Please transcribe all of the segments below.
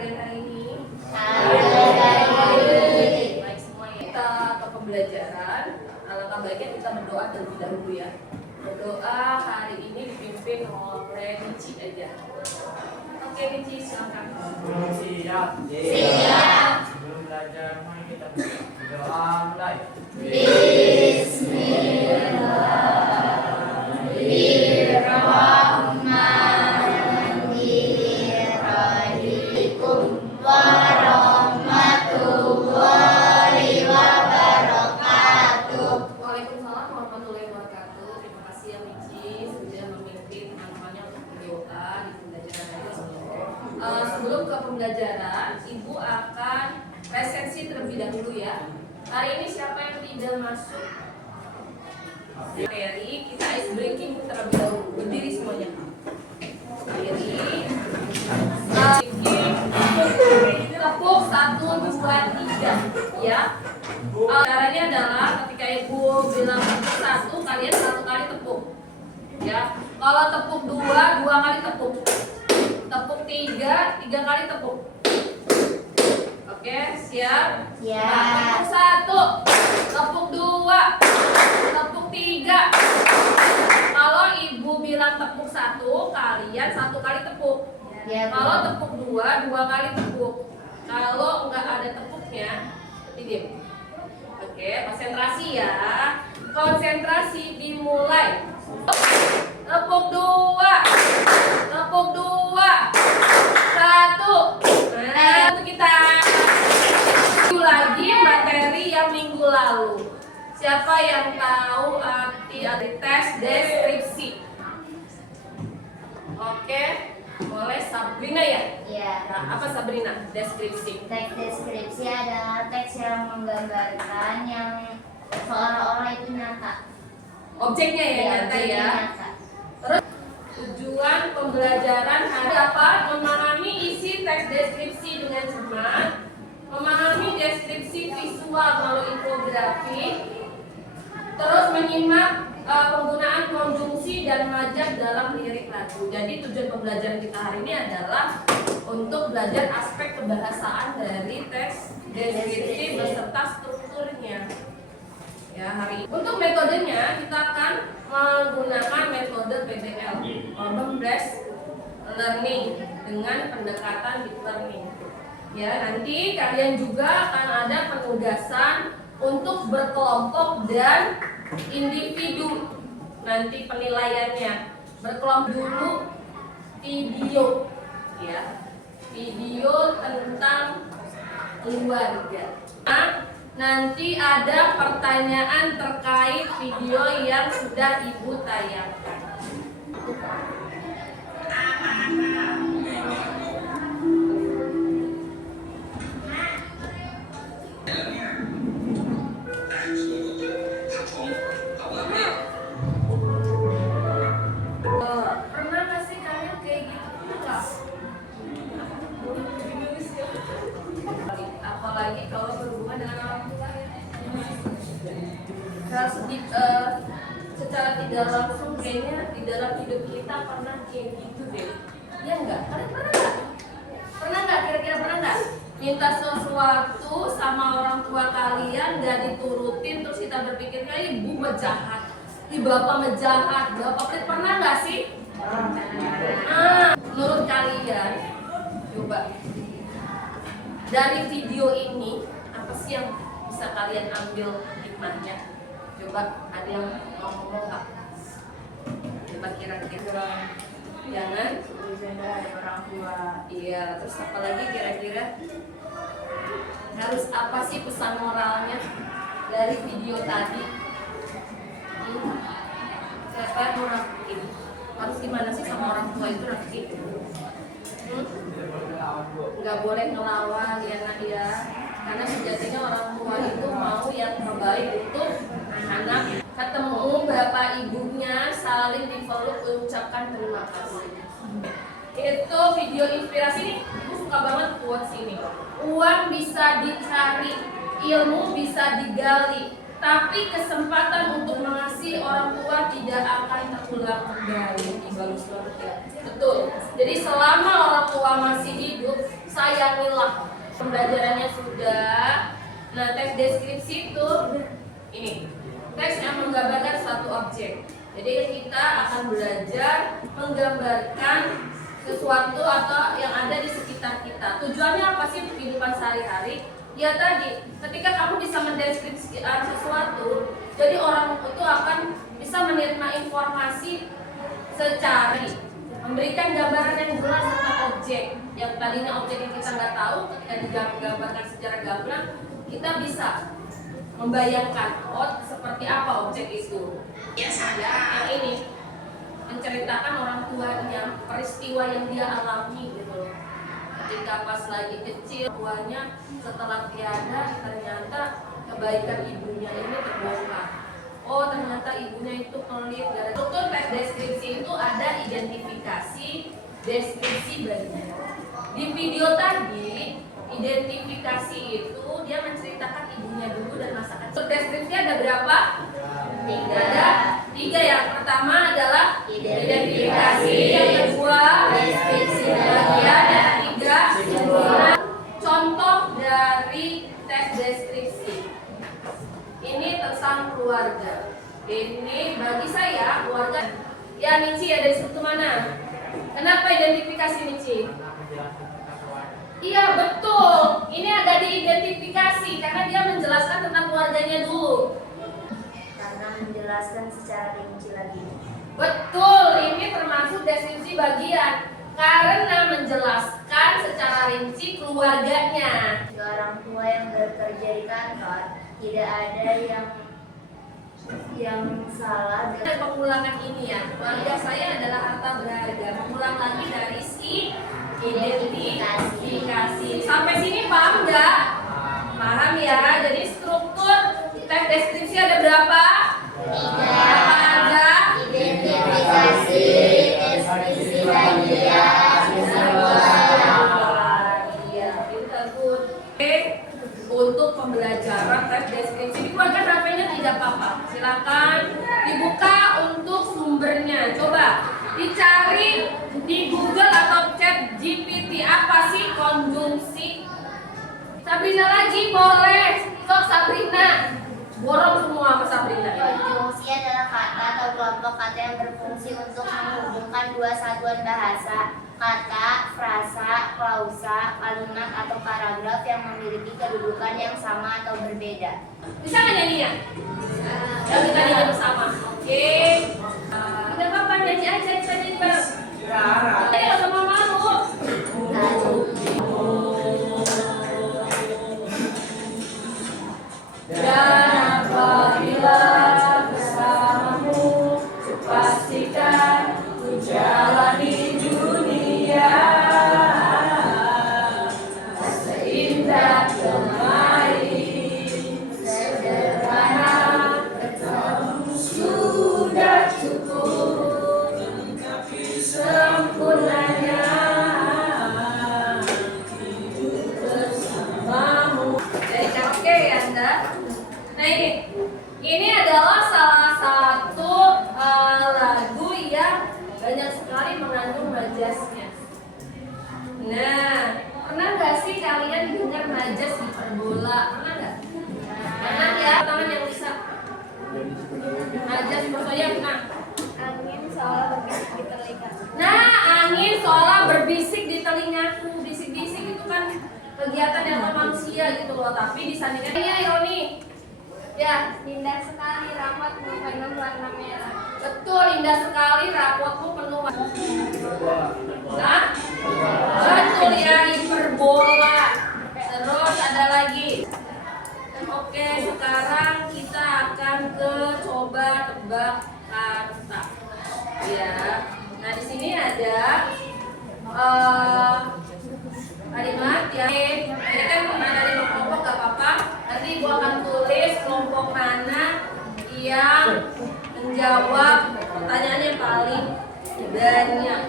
kalian hari ini? Baik. Baik semuanya. Kita ke pembelajaran. Alangkah baiknya kita berdoa terlebih dahulu ya. Berdoa hari ini dipimpin oleh Nici aja. Oke Nici, silakan. Siap. Siap. Sebelum belajar, mari kita berdoa mulai. Bismillahirrahmanirrahim. Warahmatullahi wabarakatuh. Waalaikumsalam warahmatullahi wabarakatuh. Terima kasih ya Nici sudah memimpin teman-temannya untuk berdoa di pembelajaran hari ini. Sebelum ke pembelajaran, Ibu akan resensi terlebih dahulu ya. Hari ini siapa yang tidak masuk materi, kita ice breaking terlebih dahulu. Berdiri semuanya. Berdiri. Tepuk 1, 2, 3 ya. Caranya adalah ketika Ibu bilang tepuk 1, kalian 1 kali tepuk ya. Kalau tepuk 2, 2 kali tepuk. Tepuk 3, 3 kali tepuk. Oke, siap? Siap. Nah, tepuk 1, tepuk 2, tepuk 3. Kalau Ibu bilang tepuk 1, kalian 1 kali tepuk. Ya, Bu. Kalau tepuk 2, 2 kali tepuk. Kalau enggak ada tepuknya, diam. Oke, konsentrasi ya. Konsentrasi dimulai. Tepuk 2, tepuk 2, 1. Nah, itu kita lagi materi yang minggu lalu. Siapa yang tahu arti tes deskripsi? Oke, boleh Sabrina ya? Ya. Nah, apa Sabrina? Deskripsi. Teks deskripsi adalah teks yang menggambarkan yang seolah-olah itu nyata. Objeknya ya, nyata objeknya ya. nyata. Terus tujuan pembelajaran hari apa? Memahami isi teks deskripsi dengan cermat, memahami deskripsi visual melalui infografi, terus menyimak penggunaan konjungsi dan majak dalam lirik lagu. Jadi tujuan pembelajaran kita hari ini adalah untuk belajar aspek kebahasaan dari teks deskripsi beserta strukturnya. Ya, hari untuk metodenya kita akan menggunakan metode PBL, Problem Based Learning, dengan pendekatan deep learning. Ya, nanti kalian juga akan ada penugasan untuk berkelompok dan individu. Nanti penilaiannya berkelompok dulu video, ya, video tentang keluarga. Nah, nanti ada pertanyaan terkait video yang sudah Ibu tayangkan. Pernah nggak sih kalian kayak gitu? Enggak. Apalagi kalau berhubungan dengan orang tua ya. Secara tidak langsung kayaknya di dalam hidup kita pernah kayak gitu deh. Ya enggak? Kalian pernah nggak? Pernah nggak? Kira-kira pernah nggak? Minta sesuatu sama orang tua kalian nggak diturutin, terus kita berpikir kayak ibu jahat, bapak jahat, bapak pernah nggak sih? Menurut kalian, coba dari video ini apa sih yang bisa kalian ambil hikmahnya? Coba ada yang mau ngomong nggak? Coba kira-kira. Jangan dari orang tua. Iya, terus apa lagi kira-kira? Harus apa sih pesan moralnya dari video tadi? Siapa yang mau rapiin? Harus gimana sih sama orang tua itu rapiin? Nggak boleh ngelawan ya Nadia, karena sejatinya orang tua itu mau yang terbaik untuk anak. Ketemu bapak ibunya saling dipeluk, ucapkan terima kasih. Itu video inspirasi nih, aku suka banget quotes ini. Uang bisa dicari, ilmu bisa digali, tapi kesempatan untuk mengasihi orang tua tidak akan terulang kembali. Bagus banget ya. Betul. Jadi selama orang tua masih hidup, saya sayangilah. Pembelajarannya sudah. Nah, teks deskripsi itu ini teks yang menggambarkan suatu objek. Jadi kita akan belajar menggambarkan sesuatu atau yang ada di sekitar kita. Tujuannya apa sih untuk kehidupan sehari-hari? Ya tadi, ketika kamu bisa mendeskripsikan sesuatu, jadi orang itu akan bisa menerima informasi secara memberikan gambaran yang jelas tentang objek. Yang tadinya objek yang kita nggak tahu, ketika digambarkan secara gamblang, kita bisa membayangkan, oh seperti apa objek itu. Ya, yang ini menceritakan orang tuanya, peristiwa yang dia alami gitu loh. Ketika pas lagi kecil, tuanya setelah tiada, ternyata kebaikan ibunya ini terbongkar. Oh ternyata ibunya itu pelit. Struktur teks deskripsi itu ada identifikasi, deskripsi bagian. Di video tadi, identifikasi itu dia menceritakan ibunya dulu dan masa kecil. Deskripsi ada berapa? Ada 3. Yang pertama adalah identifikasi, yang kedua deskripsi bagian, yang ketiga contoh dari teks deskripsi. Ini tentang keluarga. Ini bagi saya keluarga. Ya Mici, ada di situ mana? Kenapa identifikasi Mici? Iya betul. Ini ada di identifikasi karena dia menjelaskan tentang keluarganya dulu. Karena menjelaskan secara rinci lagi. Betul, ini termasuk deskripsi bagian karena menjelaskan secara rinci keluarganya. Orang tua yang bekerja di kantor tidak ada yang salah Dan pengulangan ini ya, keluarga saya adalah harta berharga. Mengulang lagi dari si identifikasi. Sampai sini paham nggak? Paham ya. Jadi struktur teks deskripsi ada berapa? 3. Apa aja? Identifikasi, deskripsi bagian, Iya, pintar Bun. Oke, untuk pembelajaran teks deskripsi dikeluarkan HP-nya tidak apa-apa. Silakan dibuka untuk sumbernya. Coba dicari di Google atau Chat GPT apa sih konjungsi. Sabrina lagi boleh. Sok Sabrina. Borong semua sama Sabrina. Konjungsi adalah kata atau kelompok kata yang berfungsi untuk menghubungkan dua satuan bahasa. Kata, frasa, klausa, kalimat atau paragraf yang memiliki kedudukan yang sama atau berbeda. Bisa nggak nyanyinya? Ya, kita nyanyi bersama. Oke. Udah apa nyanyi aja, kita nyanyi bareng. Ayo sama malu. Dan apabila bersamamu, pastikan ku jalani dunia seindah kemarin, sederhana sudah cukup sempurnanya hidup bersamamu. Jadi oke ya Anda. Nah ini adalah salah satu lagu yang banyak sekali mengandung majasnya. Nah, pernah nggak sih kalian dengar majas hiperbola? Pernah nggak? Pernah ya? Tangan yang bisa. Majas maksudnya pernah? Angin seolah berbisik di telinga. Nah, angin seolah berbisik di telingaku. Bisik-bisik itu kan kegiatan yang manusia gitu loh. Tapi disandingkan ini Roni. Ya, Indah sekali rapatmu penuh warna merah. betul, indah sekali rapotmu penuh. Nah, betul ya, hiperbola. Terus ada lagi. Oke, sekarang kita akan ke coba tebak kata. Ya. Nah, di sini ada kalimat ya. Ini kan ada 5 kelompok, gak apa-apa. Nanti gua akan tulis kelompok mana yang menjawab pertanyaan yang paling banyak.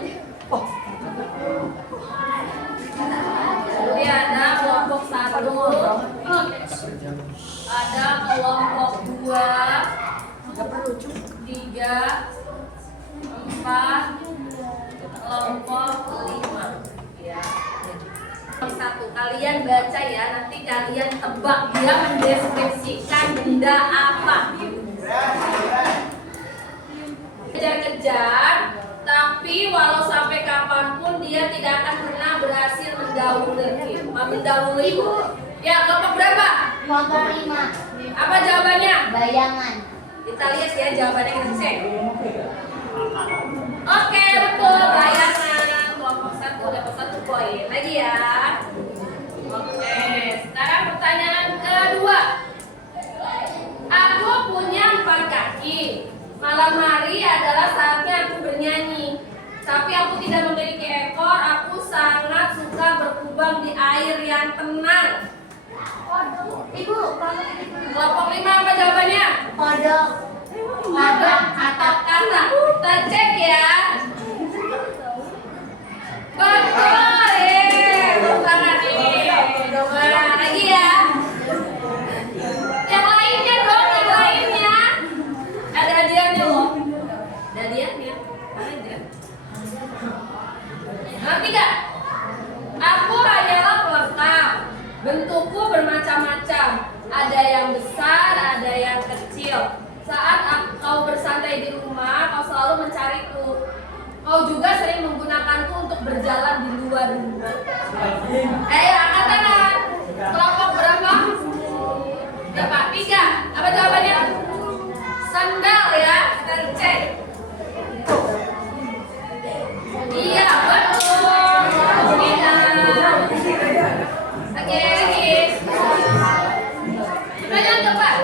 Jadi ada kelompok 1, ada kelompok 2, 3, 4, kelompok 5. Ya. Satu, kalian baca ya, nanti kalian tebak dia mendeskripsikan benda apa. Kejar-kejar, tapi walau sampai kapanpun dia tidak akan pernah berhasil mendahului. Ya, kelompok berapa? Kelompok 5. Apa jawabannya? Bayangan. Kita lihat ya jawabannya, kita cek. Oke, betul, bayangan. Kelompok 1 dapat 1 poin. Lagi ya. Oke, sekarang pertanyaan kedua. Aku punya 4 kaki. Malam hari adalah saatnya aku bernyanyi. Tapi aku tidak memiliki ekor. Aku sangat suka berkubang di air yang tenang. Ibu, Kelompok 5 apa jawabannya? kodok. Kata atau kata? Kita cek ya. Betul, tangan ini. Nah, lagi ya. Yang lainnya dong, yang lainnya. Ada hadiahnya loh. Ada hadiahnya. Ada. Nanti gak? Aku hanyalah pelengkap. Bentukku bermacam-macam. Ada yang besar, ada yang kecil. Saat kau bersantai di rumah, kau selalu mencariku. Kau juga sering menggunakanku untuk berjalan di luar rumah. Ayo, angkat tangan. Kelompok berapa? Berapa? 3. Apa jawabannya? Sandal ya, kita cek. Iya, betul. Oke, lagi. Pertanyaan keempat.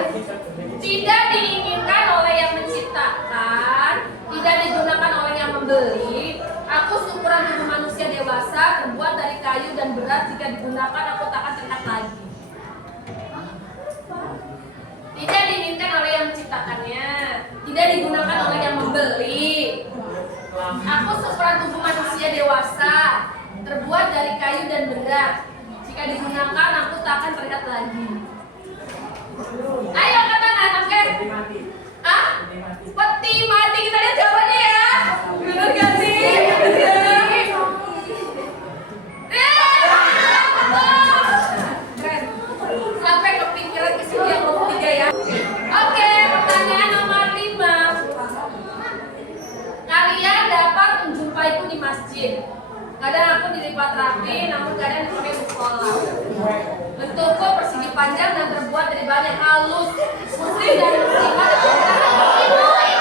Tidak diinginkan oleh yang menciptakan, tidak digunakan oleh yang membeli. Aku seukuran tubuh manusia dewasa, terbuat dari kayu dan berat. Jika digunakan, aku tak akan terikat lagi. Tidak diinginkan oleh yang menciptakannya, tidak digunakan oleh yang membeli. Aku seukuran tubuh manusia dewasa, terbuat dari kayu dan berat. Jika digunakan, aku tak akan terikat lagi. Ayo angkat tangan, oke? Ah? Peti mati, kita lihat jawabannya ya. Benar gak sih? Keren. Sampai kepikiran ke sini yang nomor 3 ya. Oke, pertanyaan nomor 5. Kalian dapat menjumpaiku di masjid. Kadang aku dilipat rapi, namun kadang dipakai musola. Bentukku persegi panjang dan terbuat dari bahan yang halus. Muslim dan muslimat. Lagi.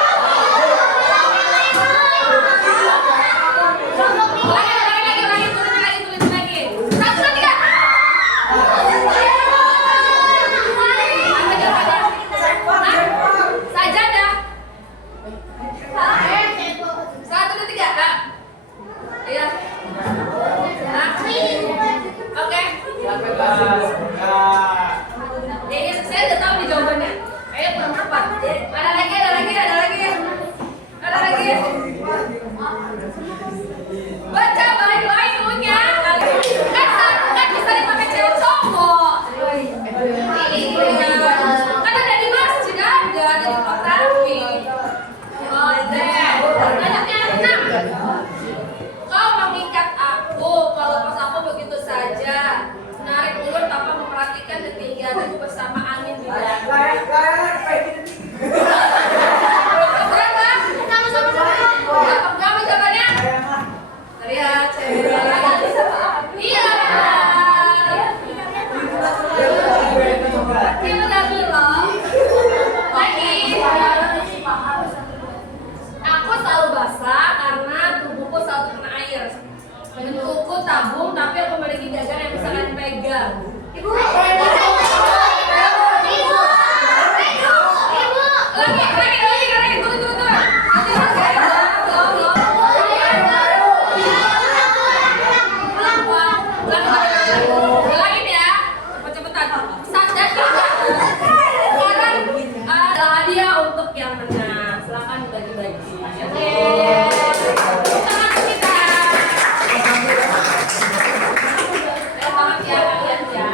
1, 2, 3. Apa jawabannya? Sajadah. 1, 2, 3. Kak. Iya. Oke. Ya, saya udah tahu nih jawabannya. Ayo kurang apa? Ada lagi. Baca baik-baik punya. Kan bisa dipakai cewek cowok. Kan ada di masjid ada di fotografi. Oke. Lanjutnya 6. Kau mengikat aku kalau pas aku begitu saja. Menarik ulur tanpa memperhatikan ketinggianku bersama angin di dalam. Berapa? Sama jawabannya? Lihat, iya. Dia benar belum? Lagi. Aku selalu basah karena tubuhku selalu kena air. Bentukku tabung, tapi aku memiliki gagang yang bisa kalian pegang. Ibu. Lagi. Tunggu. Ulangin ya, cepet-cepetan. Sadar juga. Sekarang ada hadiah untuk yang menang. Silakan bagi-bagi. Oke. Tangan kita. Banget ya kalian ya.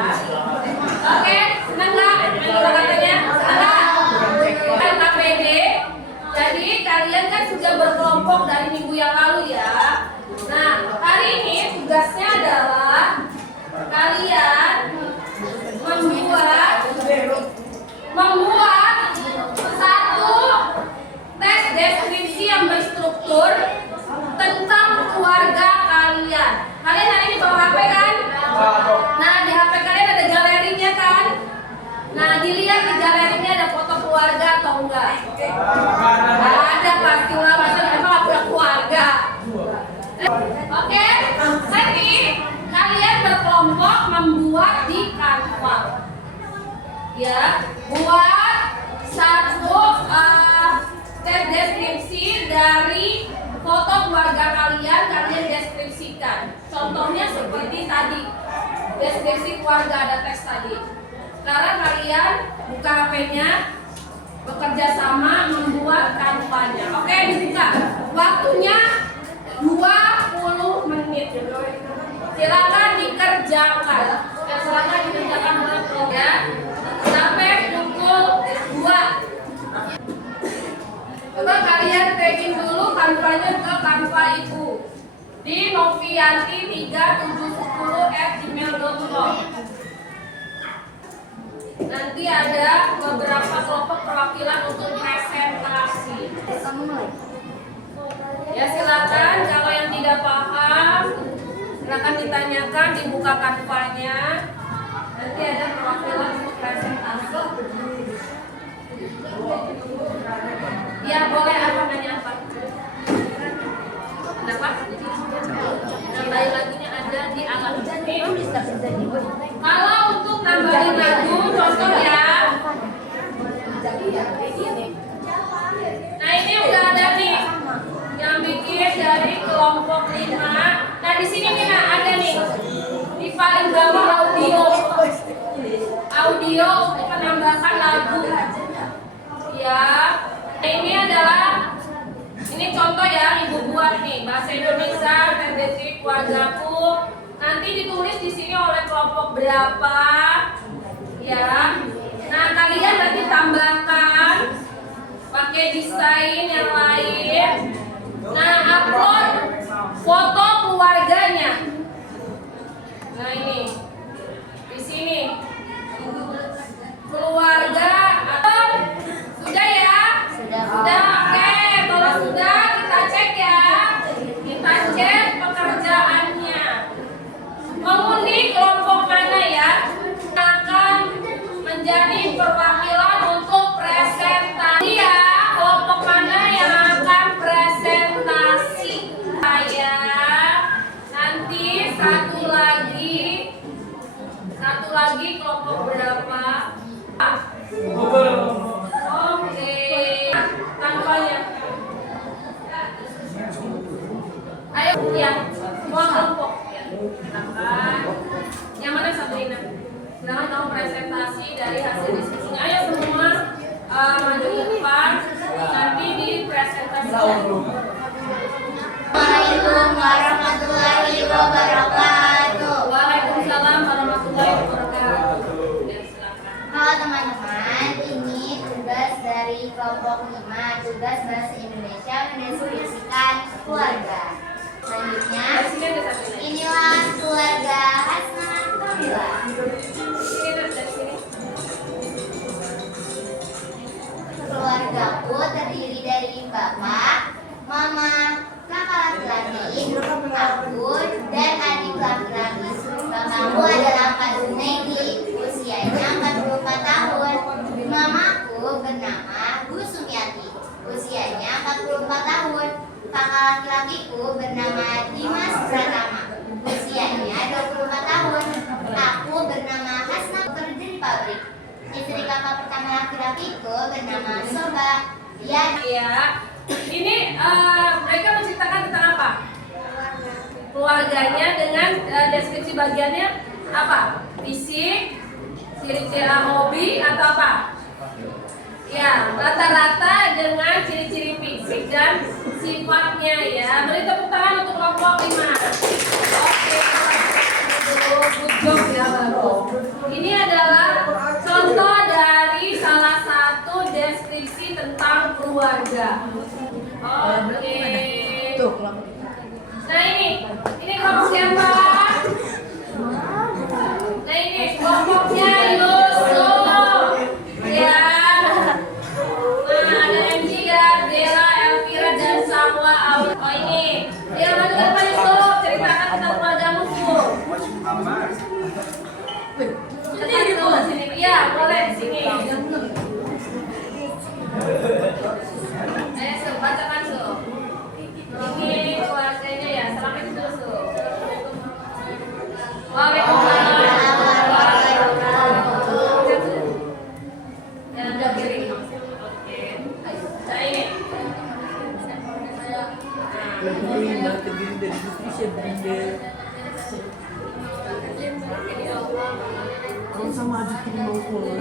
tutur tentang keluarga kalian. Kalian hari ini bawa HP kan? Nah, di HP kalian ada galerinya kan? Nah, dilihat di galerinya ada foto keluarga atau enggak? Ada pasti lah, masa emang aku punya keluarga. Oke, nanti kalian berkelompok membuat di Canva. Ya, buat satu deskripsi dari foto keluarga kalian deskripsikan. Contohnya seperti tadi, deskripsi keluarga ada teks tadi. Sekarang kalian buka HP-nya, bekerja sama membuat Canva-nya. Oke, dibuka. Waktunya 20 menit. Silakan dikerjakan. Silakan dikerjakan ya. Sampai pukul 2. Coba kalian tagging dulu Canva-nya ke Canva Ibu di novianti3710@gmail.com. Nanti ada beberapa kelompok perwakilan untuk presentasi. Ya, silakan kalau yang tidak paham silakan ditanyakan, dibuka Canva-nya. Nanti ada perwakilan untuk presentasi. Ya, boleh apa nanya apa? Kenapa? Nambahin lagunya ada di alat ini. Kalau untuk nambahin lagu, contoh ya. Nah, ini udah ada nih yang bikin dari kelompok 5. Nah, di sini Mina ada nih. Di paling bawah audio. Audio untuk menambahkan lagu. Ya. Nah, ini adalah contoh ya Ibu buat nih, bahasa Indonesia tendensi keluargaku. Nanti ditulis di sini oleh kelompok berapa, ya. Nah, kalian nanti tambahkan pakai desain yang lain. Nah, upload foto keluarganya. Nah, ini di sini keluarga. Sudah ya? Sudah. Oke, kalau sudah kita cek ya. Kita cek pekerjaannya. Mengundi kelompok mana ya akan menjadi perwakilan untuk presentasi ya. Kelompok mana yang akan presentasi? Saya nanti satu lagi kelompok berapa? Oke, tanpanya. Ayo ya, semua kelompok ya. Silakan. Yang mana Sabrina? Silakan kamu presentasi dari hasil diskusinya. Ayo semua maju ke depan. Nanti dipresentasikan. Assalamualaikum warahmatullahi wabarakatuh. Waalaikumsalam warahmatullahi wabarakatuh. Ya, silakan. Halo teman-teman, ini tugas dari kelompok 5, tugas bahasa Indonesia mendeskripsikan keluarga. Selanjutnya, inilah keluarga Hasna Kamila. Keluargaku terdiri dari bapak, mama, kakak laki-laki, aku, dan adik laki-laki. Bapakku adalah Pak Junaidi, usianya 44 tahun. Mamaku bernama Bu Sumiati, usianya 44 tahun. Kakak laki-lakiku bernama Dimas Pratama, usianya 24 tahun. Aku bernama Hasna, bekerja di pabrik. Istri kakak pertama laki-lakiku bernama Soba. Ya, ini mereka menceritakan tentang apa? Keluarganya dengan deskripsi bagiannya apa? Fisik, ciri-ciri hobi atau apa? Ya, rata-rata dengan ciri-ciri fisik dan sifatnya ya. Beri tepuk tangan untuk kelompok 5. Oke, good job ya, bagus. Ini adalah contoh dari salah satu deskripsi tentang keluarga. Oke. Nah, ini kelompok siapa? Nah, ini kelompoknya Yusuf. Ya. Nah, ada MJ, Dela, Elvira, dan Salwa, Aula. boleh di sini. Bacakan Su. Ini keluarganya ya. Selamat itu Su. Waalaikumsalam. Yang ada kiri. Oke. Nah ini. Terdiri dari nutrisi benda. Kalau sama aja kita mau keluar.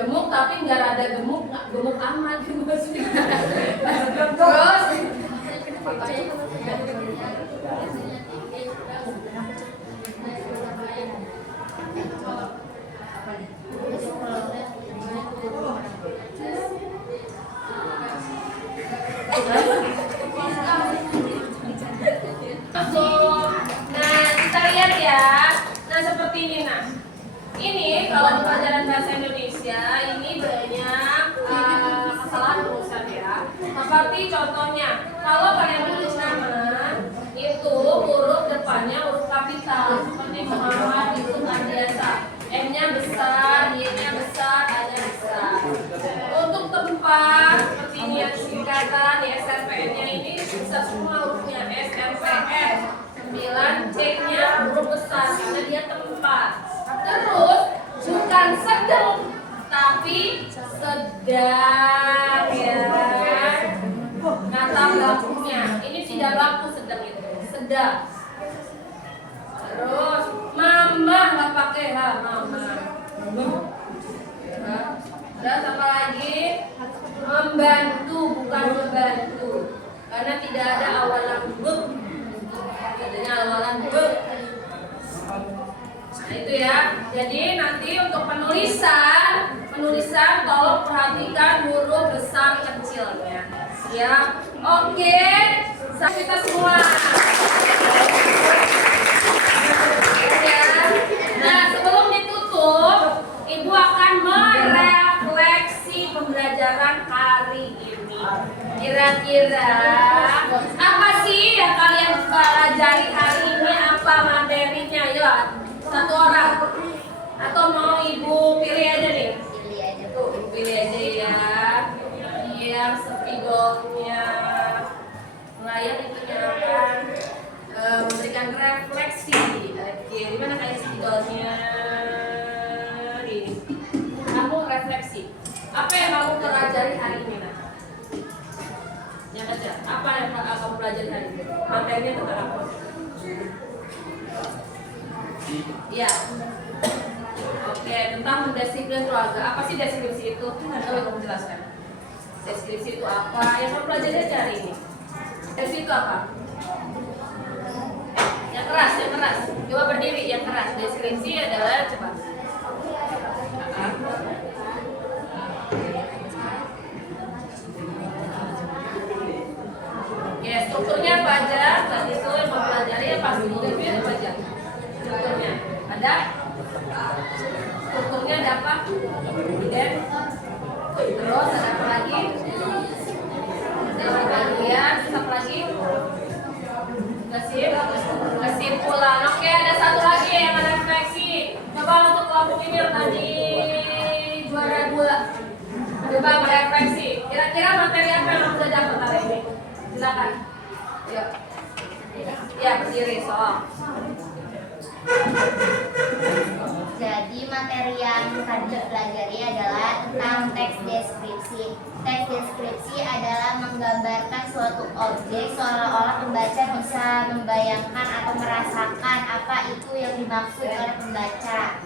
Gemuk tapi nggak rada gemuk, nggak gemuk amat maksudnya. Terus nah kita lihat ya. Nah seperti ini nah. Ini kalau di pelajaran bahasa Indonesia ini banyak kesalahan tulisan ya. Seperti contohnya, kalau kalian menulis nama itu huruf depannya huruf kapital seperti Muhammad itu kan biasa. M-nya besar, Y-nya besar, A-nya besar. Untuk tempat seperti ini yang singkatan ya SNPN-nya ini bisa semua hurufnya SNPN. 9 C-nya huruf besar karena dia tempat. Terus bukan sedang tapi sedang ya. Kata bakunya ini tidak baku sedang itu sedang. Terus mama nggak pakai H mama. Terus apa lagi? Membantu bukan membantu karena tidak ada awalan be. Adanya awalan be. Nah itu ya. Jadi nanti untuk penulisan tolong perhatikan huruf besar kecilnya. Ya. Oke. Kita semua. Ya. Nah, sebelum ditutup, Ibu akan merefleksi pembelajaran hari ini. Kira-kira apa sih yang kalian pelajari hari ini? Apa materinya? Ya. Satu orang atau mau Ibu pilih aja nih? Pilih aja. Tuh, Ibu pilih aja ya. Yang spidolnya layak itunya akan memberikan refleksi. Oke, di mana kalian spidolnya? Ini. Kamu refleksi. Apa yang kamu pelajari hari ini? Nah? Yang kerja. Apa yang kamu pelajari hari ini? Materinya tentang apa? Ya. Oke, tentang mendeskripsikan keluarga. Apa sih deskripsi itu? Coba kamu jelaskan. Deskripsi itu apa? Yang kamu pelajari aja hari ini. Deskripsi itu apa? Yang keras, yang keras. Coba berdiri, yang keras. Deskripsi adalah coba. Oke, strukturnya apa aja? Tadi itu yang mau pelajari ya pasti deskripsi apa aja? Strukturnya ada? Strukturnya ada apa? Dan terus ada apa lagi? Ada bagian, terus apa lagi? Kesimpulan. Oke, ada satu lagi yang ada refleksi. Coba untuk kelompok ini yang tadi juara 2. Coba merefleksi. Kira-kira materi apa yang sudah dapat hari ini? Silakan. Yuk. Ya, berdiri soal. Jadi materi yang tadi dipelajari adalah tentang teks deskripsi. Teks deskripsi adalah menggambarkan suatu objek seolah-olah pembaca bisa membayangkan atau merasakan apa itu yang dimaksud oleh pembaca.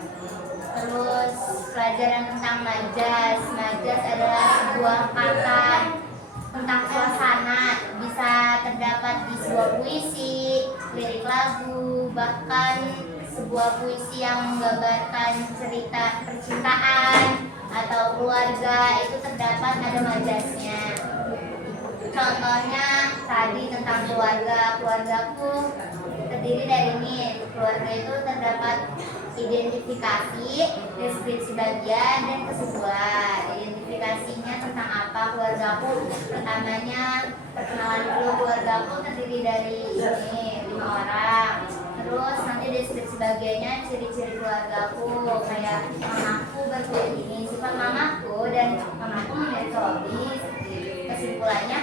Terus pelajaran tentang majas. Majas adalah sebuah kata tentang suasana, bisa terdapat di sebuah puisi, lirik lagu, bahkan sebuah sebuah puisi yang menggambarkan cerita percintaan atau keluarga itu terdapat ada majasnya. Contohnya tadi tentang keluargaku terdiri dari ini. Keluarga itu terdapat identifikasi, deskripsi bagian, dan kesimpulan. Identifikasinya tentang apa keluargaku? Pertamanya perkenalan dulu, keluargaku terdiri dari ini 5 orang. Terus nanti deskripsi bagiannya ciri-ciri keluargaku, kayak mamaku berkulit ini, sifat mamaku, dan mamaku memiliki hobi. Kesimpulannya,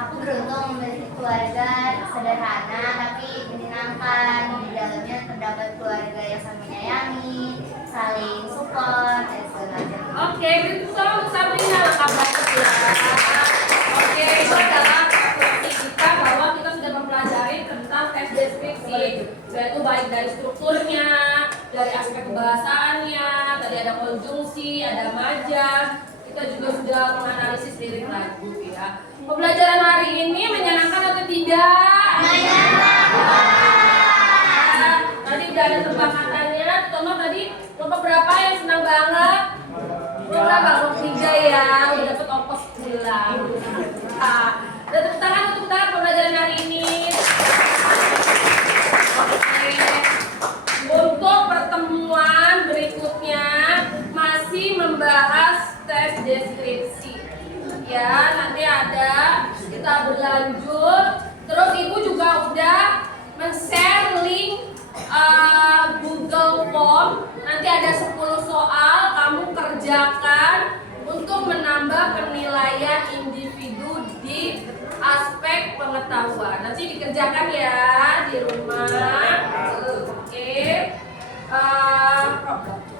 aku beruntung memiliki keluarga sederhana tapi menyenangkan. Di dalamnya terdapat keluarga yang saling menyayangi, saling support, dan segala macam. Oke, itu untuk Sabrina lengkap banget ya. Oke, itu adalah refleksi kita bahwa kita sudah mempelajari tentang tes deskripsi, yaitu baik dari strukturnya, dari aspek kebahasaannya, tadi ada konjungsi, ada majaz. Kita juga sudah menganalisis lirik lagu ya. Pembelajaran hari ini menyenangkan atau tidak? Menyenangkan. Tadi udah ada tebak katanya. Tomo tadi kelompok berapa yang senang banget? Berapa? Kelompok 3 ya. Udah dapet ongkos pulang. Udah tepuk tangan untuk kita pembelajaran hari ini. Oke. Untuk pertemuan berikutnya masih membahas tes deskripsi. Ya, nanti ada kita berlanjut. Terus ibu juga udah men-share link Google Form. Nanti ada 10 soal kamu kerjakan untuk menambah penilaian individu di aspek pengetahuan. Nanti dikerjakan ya di rumah. Oke.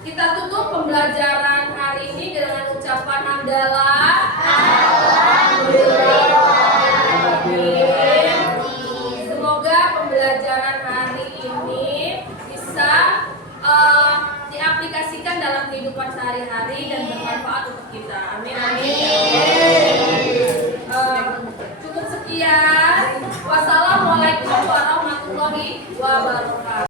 Kita tutup pembelajaran hari ini dengan ucapan hamdalah. Semoga pembelajaran hari ini bisa diaplikasikan dalam kehidupan sehari-hari dan bermanfaat untuk kita. Amin. Cukup sekian. Wassalamualaikum warahmatullahi wabarakatuh.